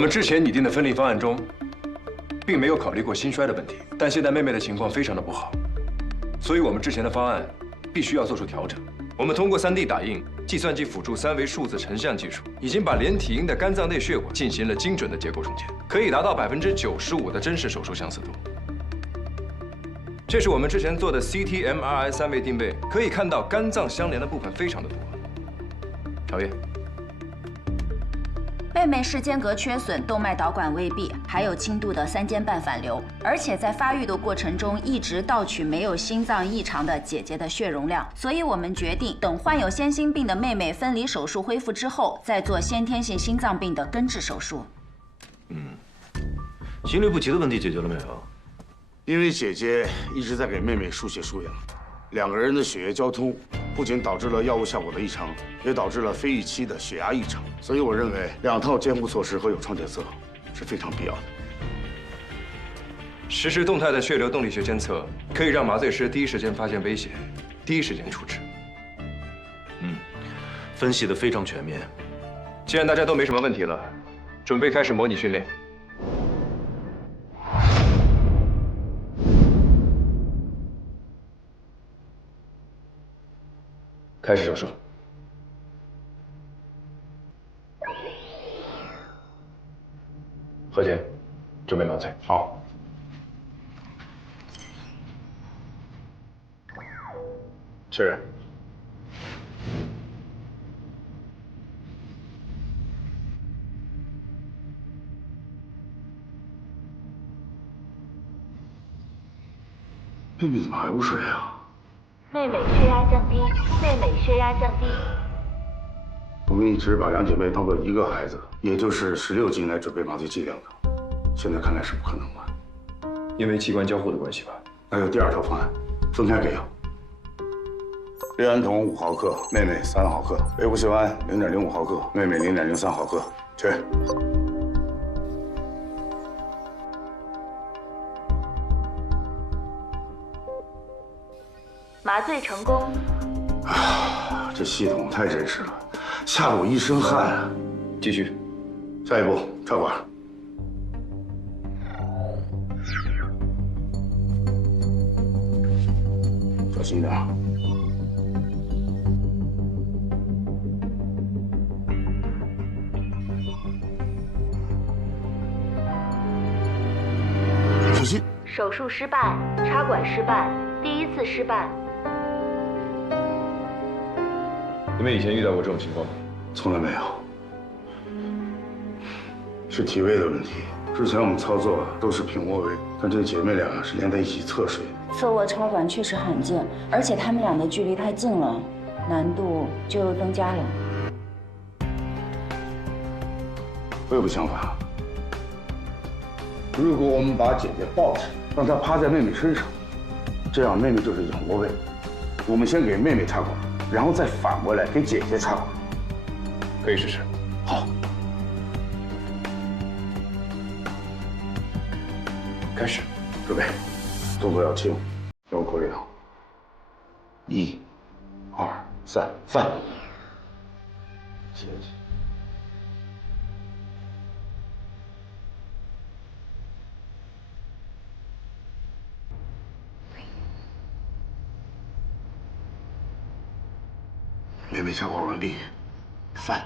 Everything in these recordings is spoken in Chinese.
们之前拟定的分离方案中，并没有考虑过心衰的问题，但现在妹妹的情况非常的不好，所以我们之前的方案必须要做出调整。我们通过3D 打印、计算机辅助3维数字成像技术，已经把连体婴的肝脏内血管进行了精准的结构重建，可以达到95%的真实手术相似度。这是我们之前做的 CT-MRI 3维定位，可以看到肝脏相连的部分非常的多。调验。 妹妹是间隔缺损、动脉导管未闭，还有轻度的3间半反流，而且在发育的过程中一直盗取没有心脏异常的姐姐的血容量，所以我们决定等患有先心病的妹妹分离手术恢复之后，再做先天性心脏病的根治手术。心律不齐的问题解决了没有？因为姐姐一直在给妹妹输血输氧，2个人的血液交通不仅导致了药物效果的异常，也导致了非预期的血压异常。所以我认为2套监护措施和有创检测是非常必要的。实施动态的血流动力学监测，可以让麻醉师第一时间发现危险，第一时间处置。分析得非常全面。既然大家都没什么问题了，准备开始模拟训练。 开始手术。何姐，准备麻醉。好。确认。妹妹怎么还不睡啊？ 妹妹血压降低，妹妹血压降低。我们一直把2姐妹当做一个孩子，也就是16斤来准备麻醉剂量的，现在看来是不可能了。因为器官交互的关系吧。还有第2套方案，分开给药。氯胺酮5毫克，妹妹3毫克；类固醇胺0.05毫克，妹妹0.03毫克。确认。麻醉成功。啊，这系统太真实了，吓得我一身汗啊！继续。下一步插管。小心点。小心。手术失败，插管失败，第1次失败。 你们以前遇到过这种情况吗？从来没有，是体位的问题。之前我们操作都是平卧位，但这姐妹俩是连在一起侧睡。侧卧插管确实罕见，而且他们俩的距离太近了，难度就增加了。我有个想法，如果我们把姐姐抱起来，让她趴在妹妹身上，这样妹妹就是仰卧位。我们先给妹妹插管。 然后再反过来给姐姐插管，可以试试。好，开始，准备，动作要轻，用口令，1、2、3，翻。接着。妹妹插管完毕，翻。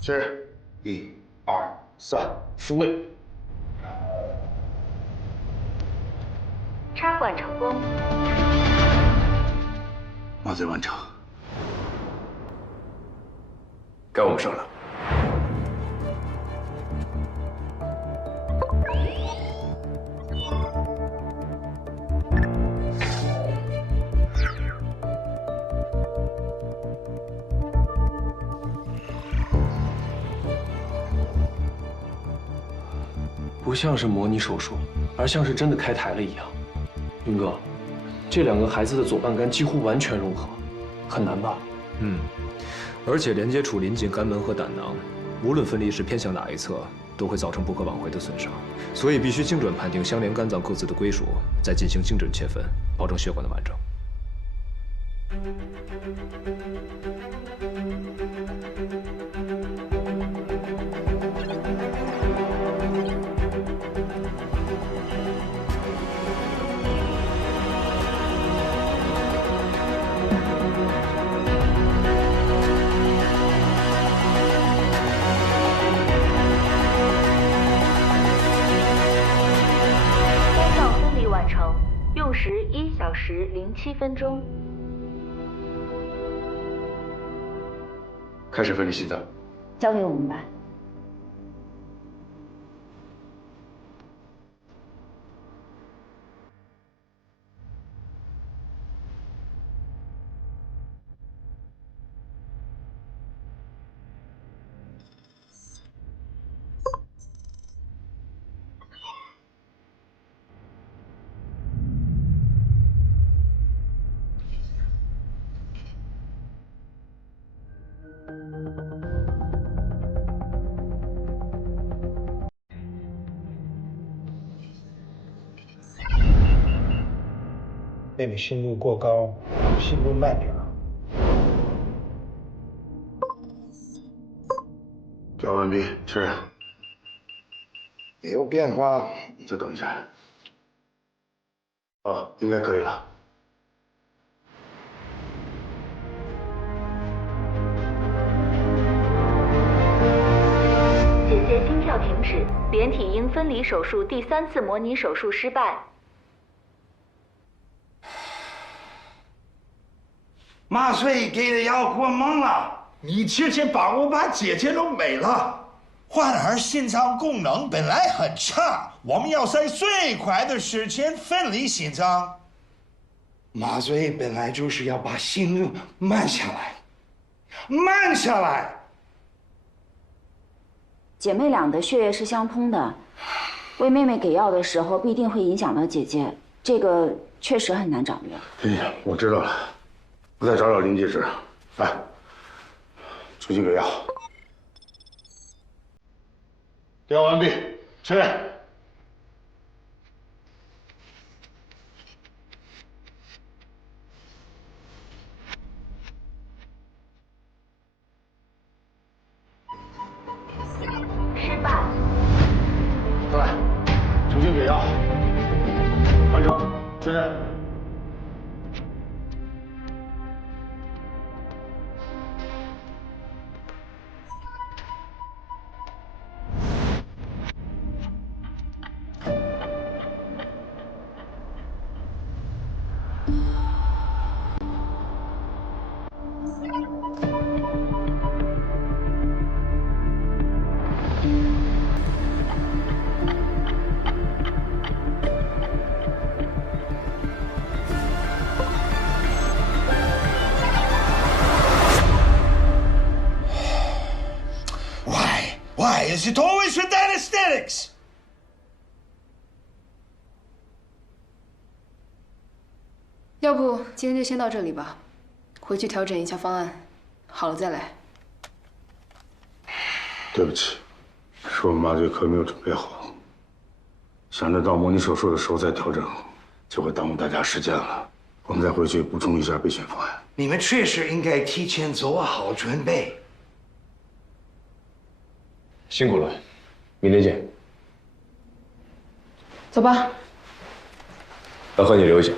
是，1、2、3，复位。插管成功。 麻醉完成，该我们上了。不像是模拟手术，而像是真的开台了一样。云哥。 这2个孩子的左半肝几乎完全融合，很难吧？而且连接处临近肝门和胆囊，无论分离是偏向哪一侧，都会造成不可挽回的损伤，所以必须精准判定相连肝脏各自的归属，再进行精准切分，保证血管的完整。用时1小时07分钟。开始分离心脏。交给我们吧。妹妹心率过高，心不慢点。调完毕，确认。没有变化。再等一下。哦，应该可以了。姐姐心跳停止，连体婴分离手术第3次模拟手术失败。麻醉给的药过猛了，你之前帮我把姐姐弄没了。患儿心脏功能本来很差，我们要在最快的时间分离心脏。麻醉本来就是要把心率慢下来，慢下来。姐妹俩的血液是相通的，为妹妹给药的时候必定会影响到姐姐，这个确实很难掌握。哎呀，我知道了。我再找找临界值，来，重新给药。调完毕，确认。失败。再来，重新给药。完成，确认。Why is it always with anesthetics? 要不今天就先到这里吧，回去调整一下方案，好了再来。对不起，是我麻醉科没有准备好，想着到模拟手术的时候再调整，就会耽误大家时间了。我们再回去补充一下备选方案。你们确实应该提前做好准备。辛苦了，明天见。走吧。老何，你留下。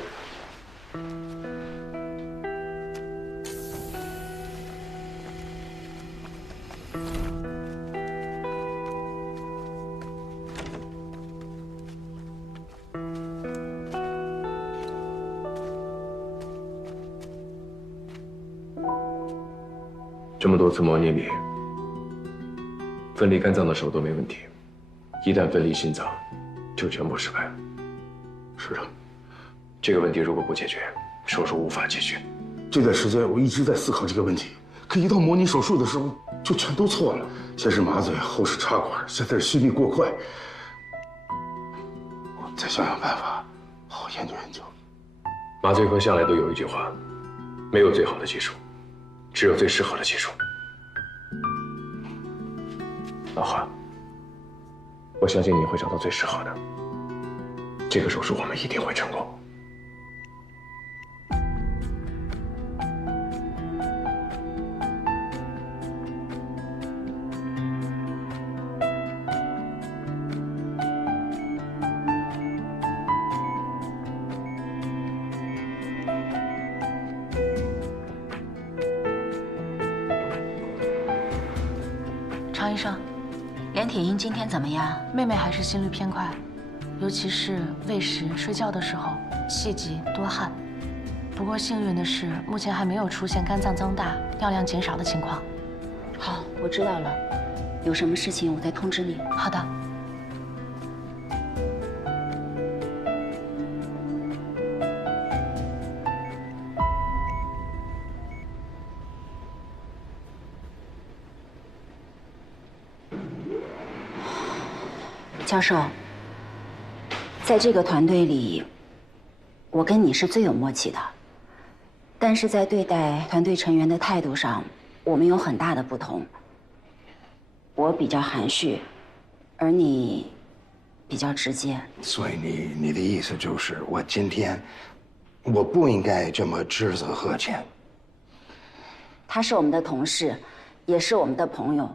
这么多次模拟里，分离肝脏的手都没问题，一旦分离心脏，就全部失败了。是的，这个问题如果不解决，手术无法继续。这段时间我一直在思考这个问题，可一到模拟手术的时候，就全都错了。先是麻醉，后是插管，现在是心率过快。我再想想办法，好好研究研究。麻醉科向来都有一句话：没有最好的技术，只有最适合的技术。老华，我相信你会找到最适合的。这个手术我们一定会成功。常医生，连铁英今天怎么样？妹妹还是心率偏快，尤其是喂食、睡觉的时候气急多汗。不过幸运的是，目前还没有出现肝脏增大、尿量减少的情况。好，我知道了。有什么事情我再通知你。好的。教授，在这个团队里，我跟你是最有默契的，但是在对待团队成员的态度上，我们有很大的不同。我比较含蓄，而你比较直接。所以你的意思就是，我今天我不应该这么指责何倩。他是我们的同事，也是我们的朋友。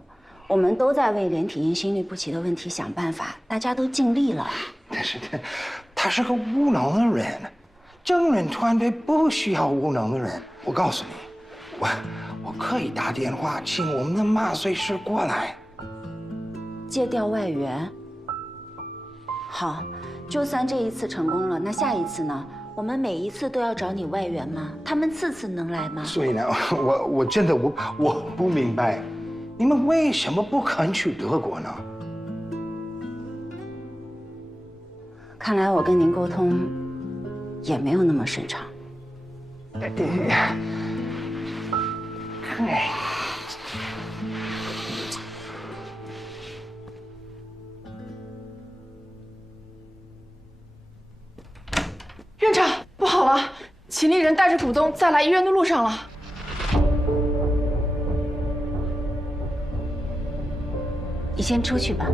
我们都在为连体婴心律不齐的问题想办法，大家都尽力了。但是他是个无能的人，证人团队不需要无能的人。我告诉你，我可以打电话请我们的麻醉师过来。借调外援。好，就算这一次成功了，那下一次呢？我们每一次都要找你外援吗？他们次次能来吗？所以呢，我真的我不明白。你们为什么不肯去德国呢？看来我跟您沟通也没有那么顺畅。院长，不好了，秦丽人带着股东在来医院的路上了。你先出去吧。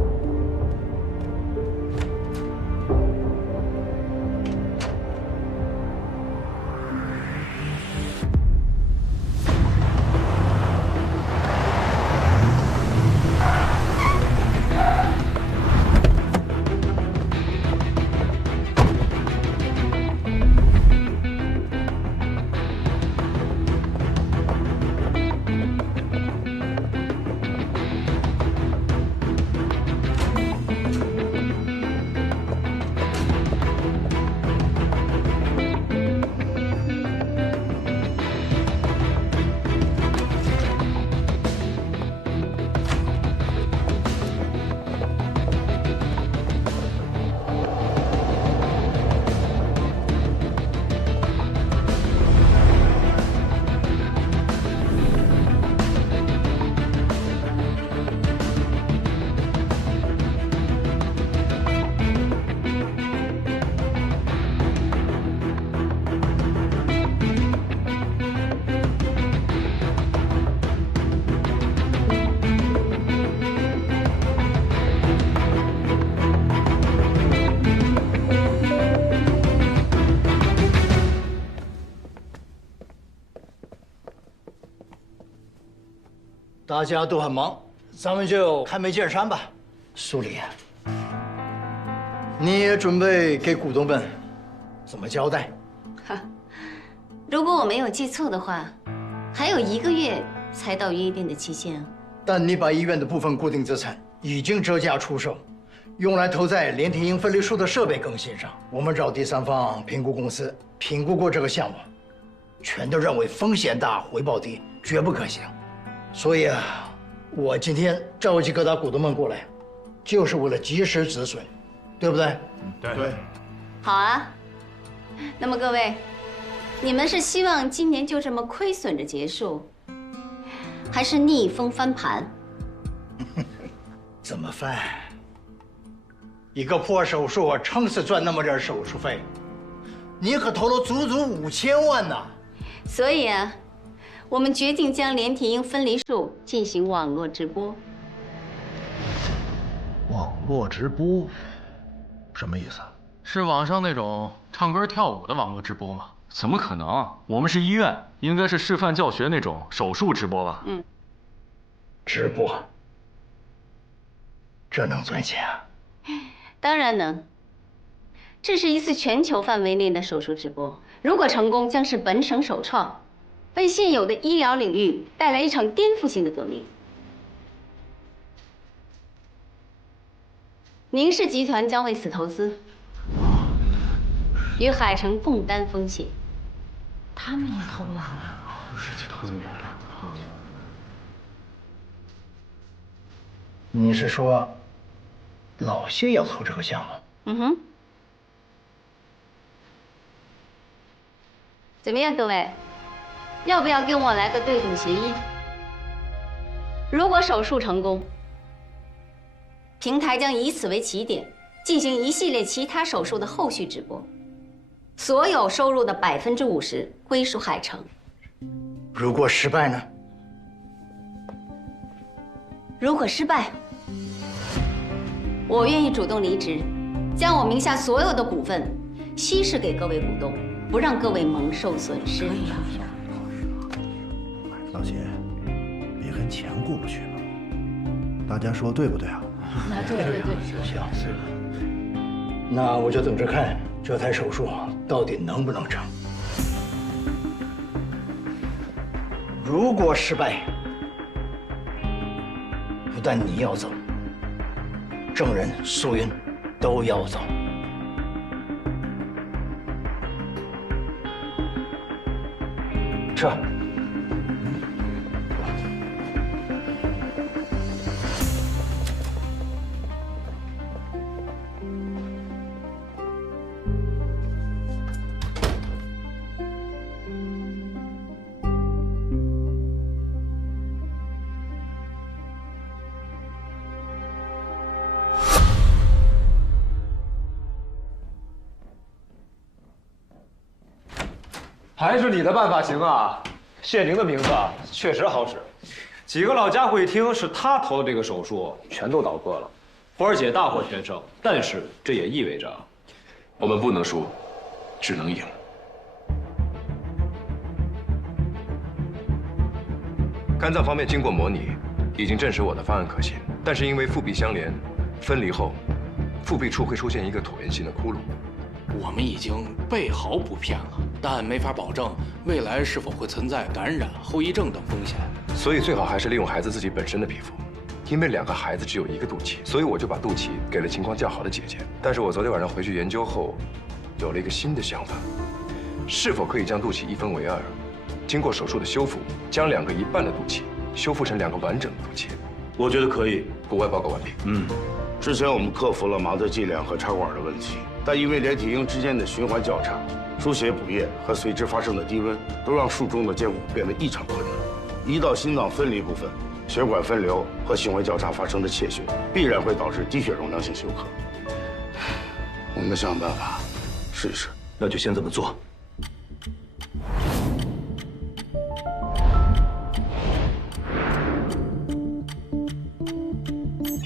大家都很忙，咱们就开门见山吧。苏黎，你也准备给股东们怎么交代？如果我没有记错的话，还有1个月才到约定的期限。但你把医院的部分固定资产已经折价出售，用来投在连体婴分离术的设备更新上。我们找第三方评估公司评估过这个项目，全都认为风险大、回报低，绝不可行。所以啊，我今天召集各大股东们过来，就是为了及时止损，对不对？对。好啊，那么各位，你们是希望今年就这么亏损着结束，还是逆风翻盘？怎么翻？一个破手术，我撑死赚那么点手术费，你可投了足足5000万呢。所以啊，我们决定将连体婴分离术进行网络直播。网络直播，什么意思？是网上那种唱歌跳舞的网络直播吗？怎么可能？我们是医院，应该是示范教学那种手术直播吧？直播，这能赚钱啊？当然能。这是一次全球范围内的手术直播，如果成功，将是本省首创，为现有的医疗领域带来一场颠覆性的革命。宁氏集团将为此投资，与海城共担风险。他们也投了。你是说，老谢要投这个项目？怎么样，各位，要不要跟我来个对赌协议？如果手术成功，平台将以此为起点，进行一系列其他手术的后续直播，所有收入的50%归属海城。如果失败呢？如果失败，我愿意主动离职，将我名下所有的股份稀释给各位股东，不让各位蒙受损失。老谢，别跟钱过不去了，大家说对不对啊？对，行，那我就等着看这台手术到底能不能成。如果失败，不但你要走，证人苏云都要走。撤。还是你的办法行啊！谢宁的名字确实好使，几个老家伙一听是他投的这个手术，全都倒戈了。花儿姐大获全胜，但是这也意味着，我们不能输，只能赢。肝脏方面经过模拟，已经证实我的方案可行，但是因为腹壁相连，分离后，腹壁处会出现一个椭圆形的窟窿。我们已经备好补片了，但没法保证未来是否会存在感染、后遗症等风险。所以最好还是利用孩子自己本身的皮肤，因为2个孩子只有1个肚脐，所以我就把肚脐给了情况较好的姐姐。但是我昨天晚上回去研究后，有了一个新的想法，是否可以将肚脐一分为2，经过手术的修复，将2个一半的肚脐修复成2个完整的肚脐？我觉得可以。国外报告完毕。之前我们克服了麻醉剂量和插管的问题，但因为连体婴之间的循环较差，输血补液和随之发生的低温，都让术中的监护变得异常困难。一到心脏分离部分，血管分流和循环较差发生的怯血，必然会导致低血容量性休克。我们想办法试一试。那就先这么做。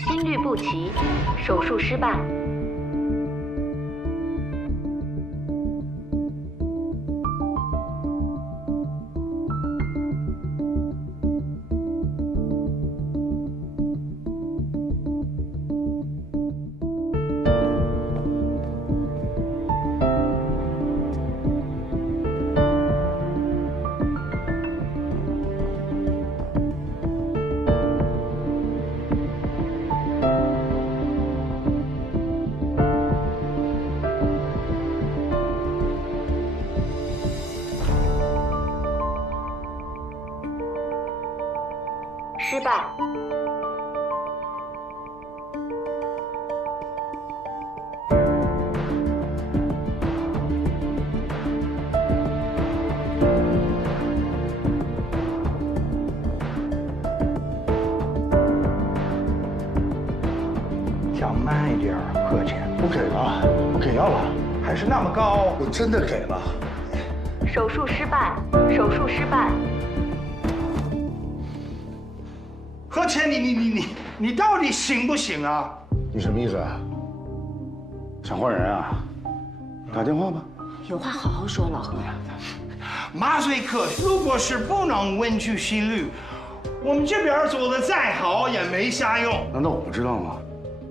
心律不齐，手术失败。失败。讲慢一点，贺姐。我给了，我给药了，还是那么高。我真的给了。手术失败，手术失败。何姐，你到底行不行啊？你什么意思啊？想换人啊？打电话吧。有话好好说，老何。麻醉科如果是不能稳住心率，我们这边做的再好也没啥用。难道我不知道吗？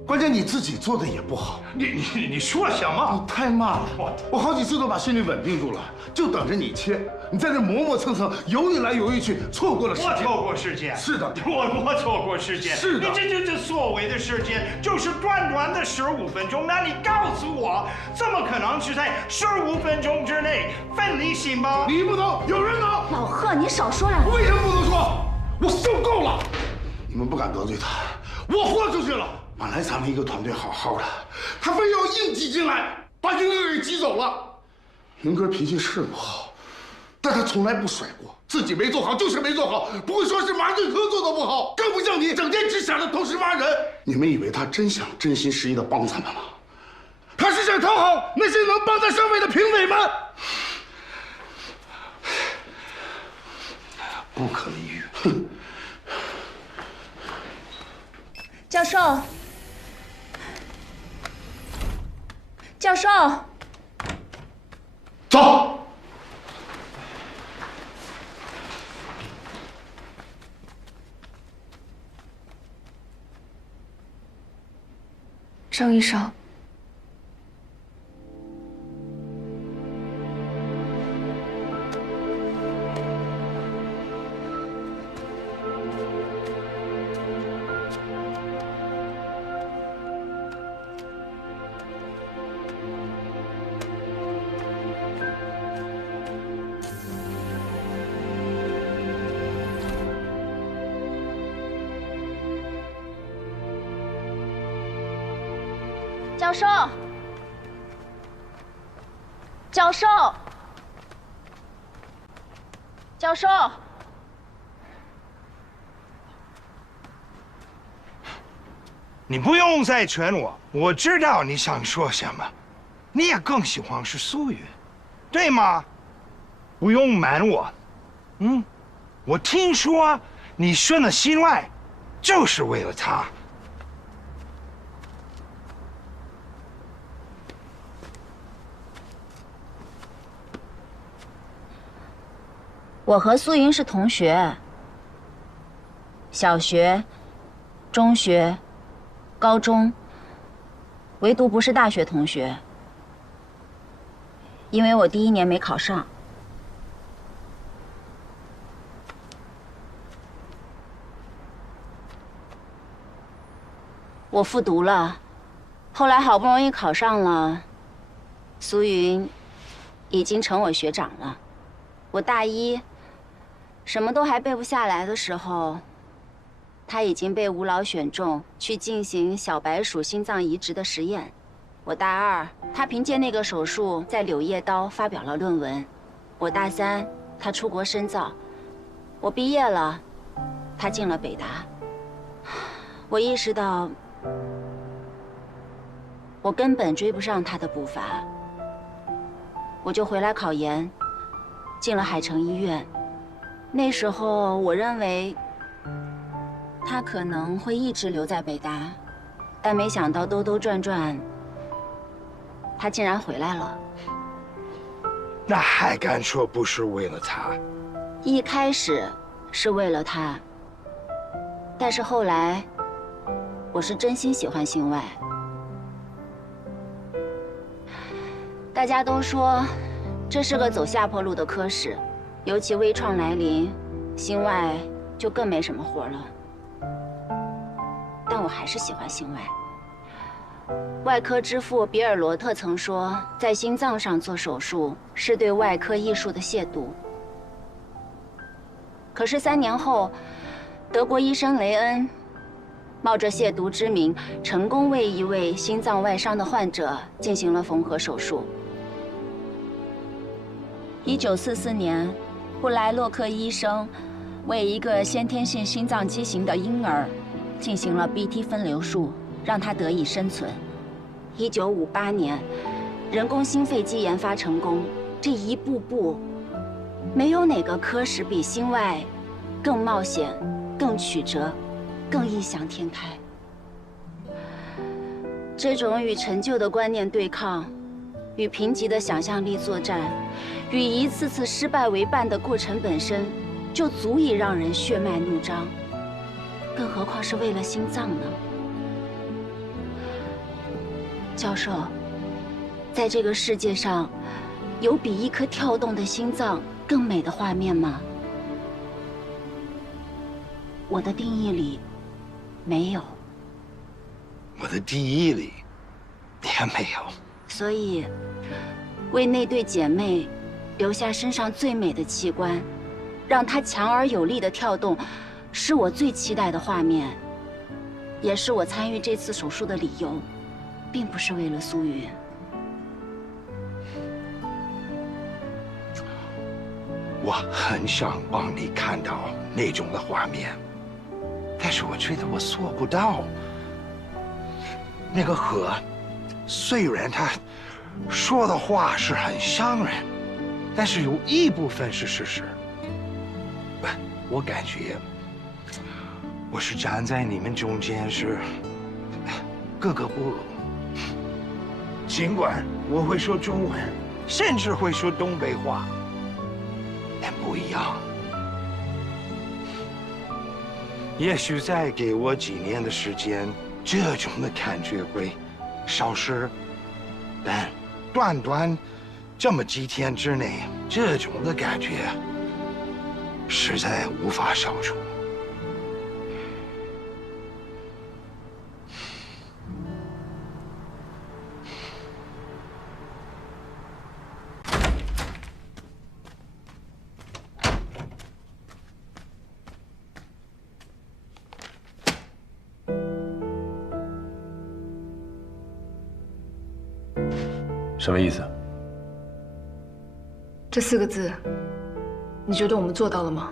关键你自己做的也不好。你说什么？你太慢了，我好几次都把心率稳定住了，就等着你切。你在这磨磨蹭蹭，犹豫来犹豫去，错过了时间。我错过时间。是的，我错过时间。是的，你这所谓的时间就是短短的15分钟，那你告诉我，怎么可能是在15分钟之内分离心吗？你不能，有人能。老贺，你少说两句。为什么不能说？我受够了！你们不敢得罪他，我豁出去了。本来咱们一个团队好好的，他非要硬挤进来，把云哥给挤走了。云哥脾气是不好，但他从来不甩锅，自己没做好就是没做好，不会说是麻醉科做的不好，更不像你整天只想着同时挖人。你们以为他真想真心实意的帮咱们吗？他是想讨好那些能帮他上位的评委们。不可理喻。哼！教授，教授，走。郑医生。教授，教授，教授，你不用再劝我，我知道你想说什么。你也更喜欢是苏云，对吗？不用瞒我。我听说你生了心外，就是为了他。我和苏云是同学，小学、中学、高中，唯独不是大学同学，因为我第1年没考上。我复读了，后来好不容易考上了，苏云已经成我学长了。我大1。什么都还背不下来的时候，他已经被吴老选中去进行小白鼠心脏移植的实验。我大2，他凭借那个手术在《柳叶刀》发表了论文。我大3，他出国深造。我毕业了，他进了北大。我意识到，我根本追不上他的步伐，我就回来考研，进了海城医院。那时候我认为他可能会一直留在北大，但没想到兜兜转转，他竟然回来了。那还敢说不是为了他？一开始是为了他，但是后来我是真心喜欢心外。大家都说这是个走下坡路的科室。尤其微创来临，心外就更没什么活了。但我还是喜欢心外。外科之父比尔罗特曾说，在心脏上做手术是对外科艺术的亵渎。可是3年后，德国医生雷恩冒着亵渎之名，成功为一位心脏外伤的患者进行了缝合手术。1944年。布莱洛克医生为一个先天性心脏畸形的婴儿进行了 BT 分流术，让他得以生存。1958年，人工心肺机研发成功。这一步步，没有哪个科室比心外更冒险、更曲折、更异想天开。这种与陈旧的观念对抗，与贫瘠的想象力作战，与一次次失败为伴的过程本身，就足以让人血脉怒张。更何况是为了心脏呢？教授，在这个世界上，有比一颗跳动的心脏更美的画面吗？我的定义里，没有。我的定义里，也没有。所以，为那对姐妹留下身上最美的器官，让它强而有力的跳动，是我最期待的画面，也是我参与这次手术的理由，并不是为了苏云。我很想帮你看到那种的画面，但是我觉得我做不到。那个河，虽然他说的话是很伤人，但是有一部分是事实。我感觉我是站在你们中间是格格不入。尽管我会说中文，甚至会说东北话，但不一样。也许再给我几年的时间，这种的感觉会消失，但短短这么几天之内，这种的感觉实在无法消除。什么意思？这4个字，你觉得我们做到了吗？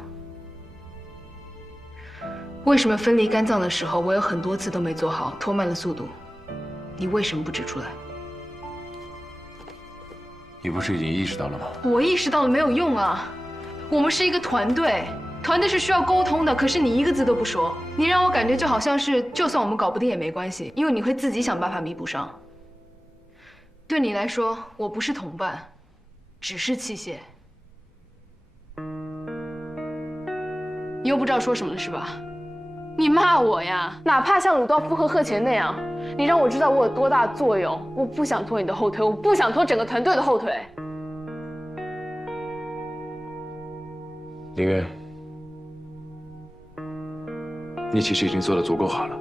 为什么分离肝脏的时候，我有很多次都没做好，拖慢了速度？你为什么不指出来？你不是已经意识到了吗？我意识到了没有用啊！我们是一个团队，团队是需要沟通的。可是你一个字都不说，你让我感觉就好像是，就算我们搞不定也没关系，因为你会自己想办法弥补上。对你来说，我不是同伴，只是器械。你又不知道说什么了是吧？你骂我呀？哪怕像鲁道夫和贺乾那样，你让我知道我有多大作用。我不想拖你的后腿，我不想拖整个团队的后腿。林渊，你其实已经做得足够好了。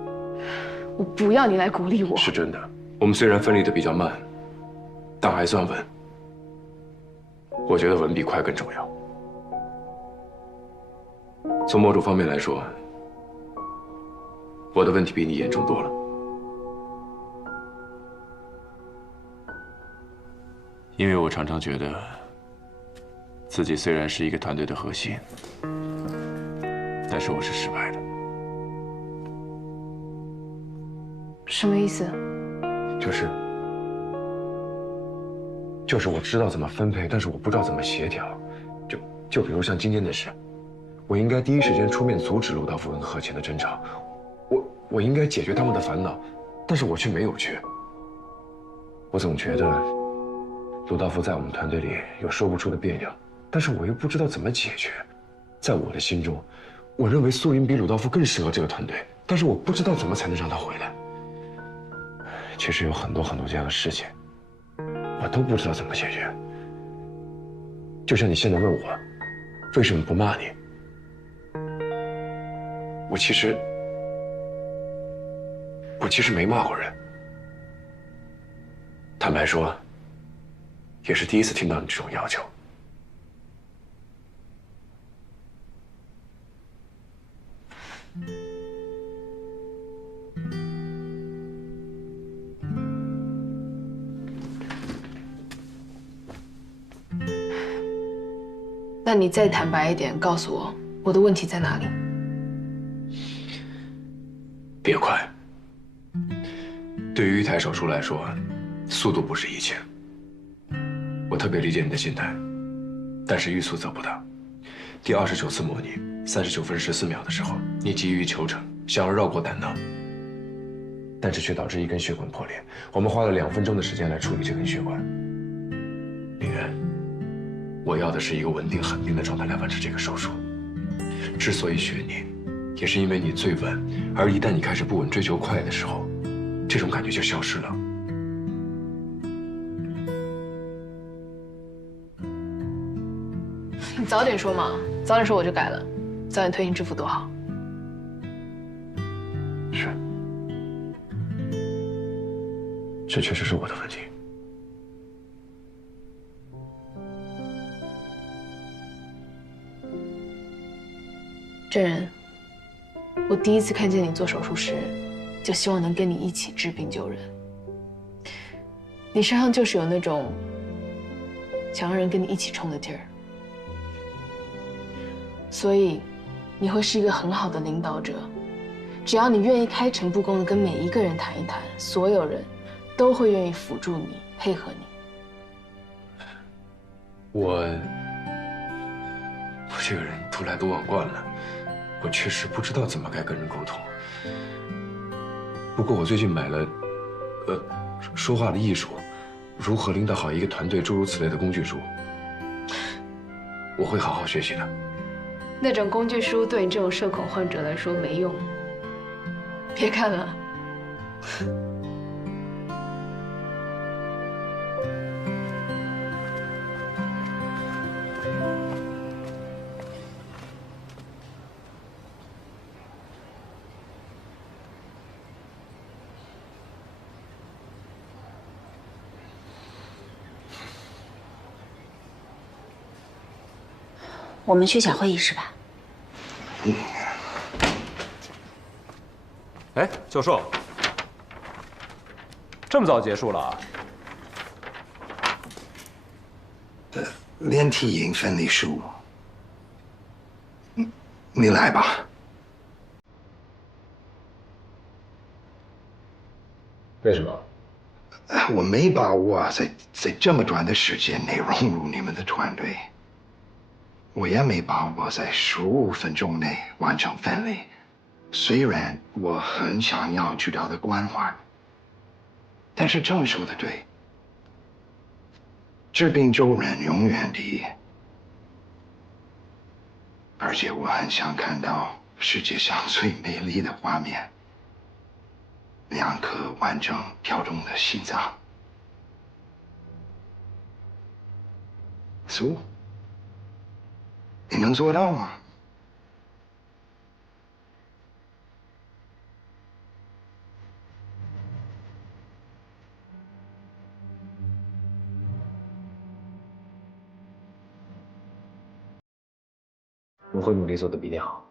我不要你来鼓励我。是真的，我们虽然分离的比较慢，但还算稳。我觉得稳比快更重要。从某种方面来说，我的问题比你严重多了。因为我常常觉得，自己虽然是一个团队的核心，但是我是失败的。什么意思？就是我知道怎么分配，但是我不知道怎么协调。就比如像今天的事，我应该第一时间出面阻止鲁道夫跟贺乾的争吵，我应该解决他们的烦恼，但是我却没有去。我总觉得鲁道夫在我们团队里有说不出的别扭，但是我又不知道怎么解决。在我的心中，我认为苏云比鲁道夫更适合这个团队，但是我不知道怎么才能让他回来。其实有很多这样的事情，我都不知道怎么解决。就像你现在问我，为什么不骂你？我其实没骂过人。坦白说，也是第一次听到你这种要求。那你再坦白一点，告诉我我的问题在哪里？别快。对于一台手术来说，速度不是一切。我特别理解你的心态，但是欲速则不达。第29次模拟，39分14秒的时候，你急于求成，想要绕过胆囊。但是却导致一根血管破裂。我们花了2分钟的时间来处理这根血管。林渊，我要的是一个稳定、恒定的状态来完成这个手术。之所以选你，也是因为你最稳，而一旦你开始不稳、追求快的时候，这种感觉就消失了。你早点说嘛，早点说我就改了，早点推进支付多好。是，这确实是我的问题。郑人，我第一次看见你做手术时，就希望能跟你一起治病救人。你身上就是有那种想让人跟你一起冲的劲儿。所以，你会是一个很好的领导者。只要你愿意开诚布公的跟每一个人谈一谈，所有人都会愿意辅助你、配合你。我这个人独来独往惯了，我确实不知道怎么该跟人沟通。不过我最近买了，说话的艺术，如何领导好一个团队，诸如此类的工具书，我会好好学习的。那种工具书对你这种社恐患者来说没用，别看了。我们去小会议室吧。哎，教授，这么早结束了啊？连体婴分离术，你来吧。为什么？我没把握在这么短的时间内融入你们的团队。我也没把握在15分钟内完成分离，虽然我很想要治疗的关怀，但是郑说的对，治病救人永远第一。而且我很想看到世界上最美丽的画面，2颗完整跳动的心脏。苏。你能做到吗？我会努力做得比你好，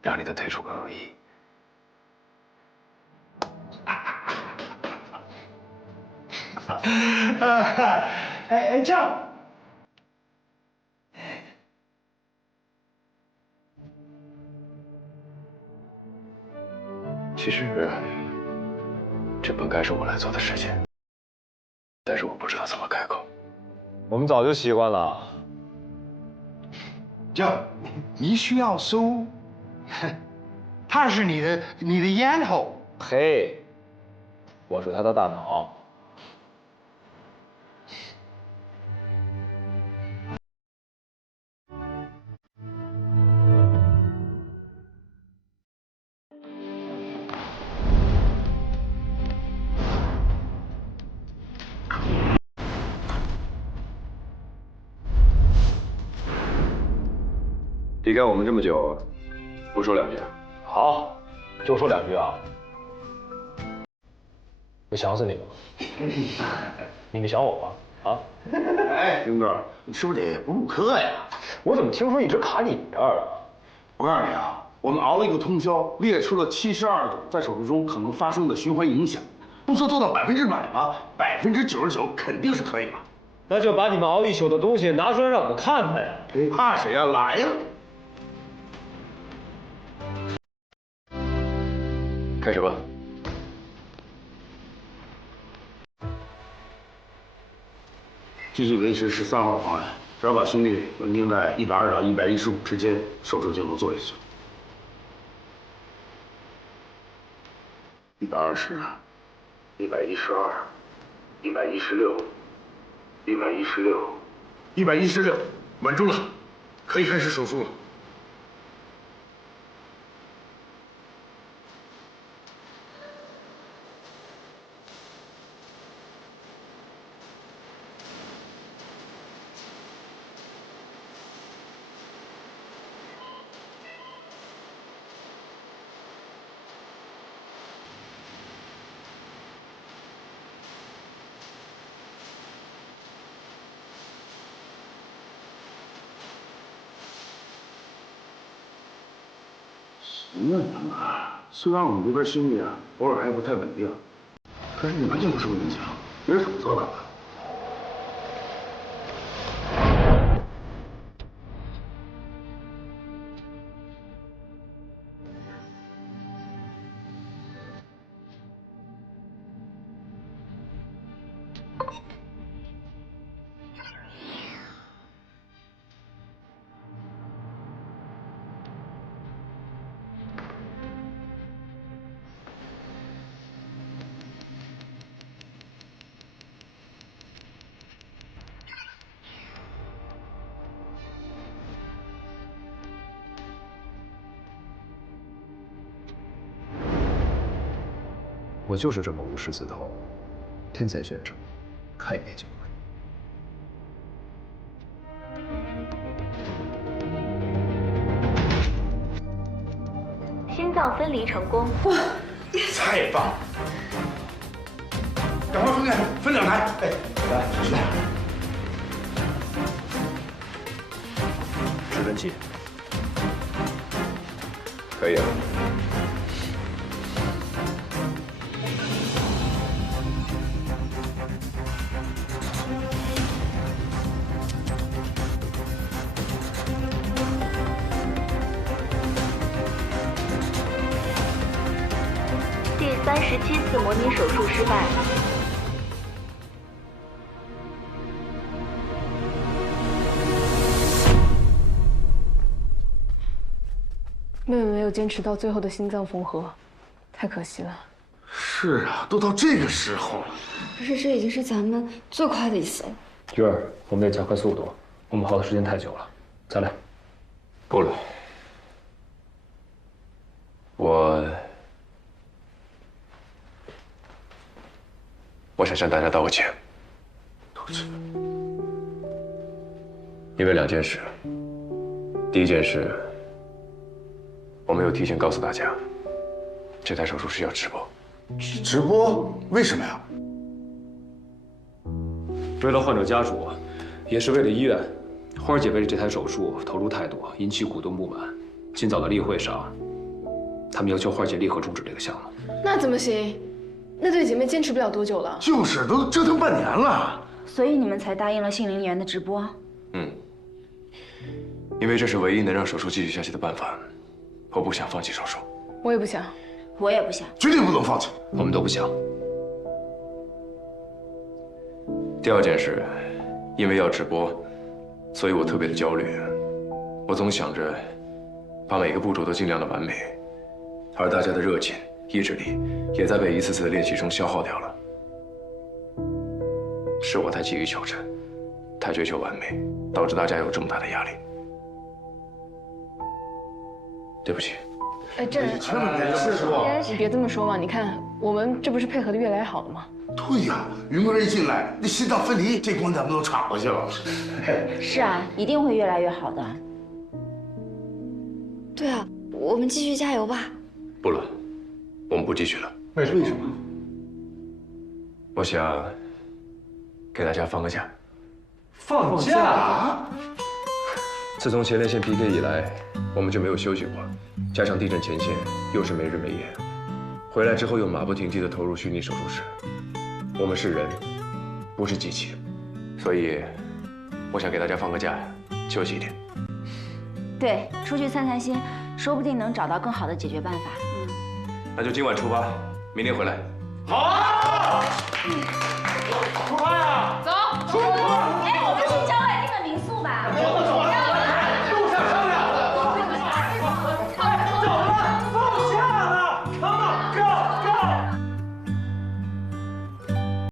让你的退出更有意义。哎，这样。其实，这本该是我来做的事情，但是我不知道怎么开口。我们早就习惯了。你需要苏，他是你的咽喉。嘿，我是他的大脑。离开我们这么久，多说2句。好，就说2句啊。我想死你了，你们想我吗？啊？哎，丁哥，你是不是得补补课呀？我怎么听说一直卡你这儿啊？我告诉你啊，我们熬了一个通宵，列出了72种在手术中可能发生的循环影响。不说做到100%吗？99%肯定是可以了。那就把你们熬一宿的东西拿出来让我们看看呀！怕谁呀？来呀！开始吧。继续维持13号方案，只要把兄弟稳定在120到115之间，手术就能做下去。120、112、116、116，稳住了，可以开始手术了。什么人啊？虽然我们这边心率偶尔还不太稳定，可是你完全不受影响，没人怎么做到的。我就是这么无师自通，天才选手，看一眼就会。心脏分离成功。哇，太棒了！赶快分两台，哎，来，指针器，可以啊。第37次模拟手术失败。妹妹没有坚持到最后的心脏缝合，太可惜了。是啊，都到这个时候了。可是这已经是咱们最快的一次了。月儿，我们得加快速度，我们耗的时间太久了。再来。不了。我想向大家道个歉。道歉。因为2件事。第一件事，我没有提前告诉大家，这台手术是要直播。直播？为什么呀？为了患者家属，也是为了医院。花儿姐为了这台手术投入太多，引起股东不满。今早的例会上，他们要求花儿姐立刻终止这个项目。那怎么行？那对姐妹坚持不了多久了。就是，都折腾半年了。所以你们才答应了杏林园的直播。因为这是唯一能让手术继续下去的办法，我不想放弃手术。我也不想。我也不想。绝对不能放弃。我们都不想。第2件事，因为要直播，所以我特别的焦虑。我总想着把每个步骤都尽量的完美，而大家的热情、意志力也在被一次次的练习中消耗掉了。是我太急于求成，太追求完美，导致大家有这么大的压力。对不起。哎，这千万别这么说。你别这么说嘛！你看，我们这不是配合的越来越好了吗？对呀，云哥一进来，那心脏分离这关咱们都闯过去了。是啊，一定会越来越好的。对啊，我们继续加油吧。不了，我们不继续了。为什么？我想给大家放个假。放假？自从前列腺 PK 以来，我们就没有休息过，加上地震前线又是没日没夜，回来之后又马不停蹄地投入虚拟手术室。我们是人，不是机器，所以我想给大家放个假，休息一天。对，出去散散心，说不定能找到更好的解决办法。那就今晚出发，明天回来。好啊！出发呀！走，出发！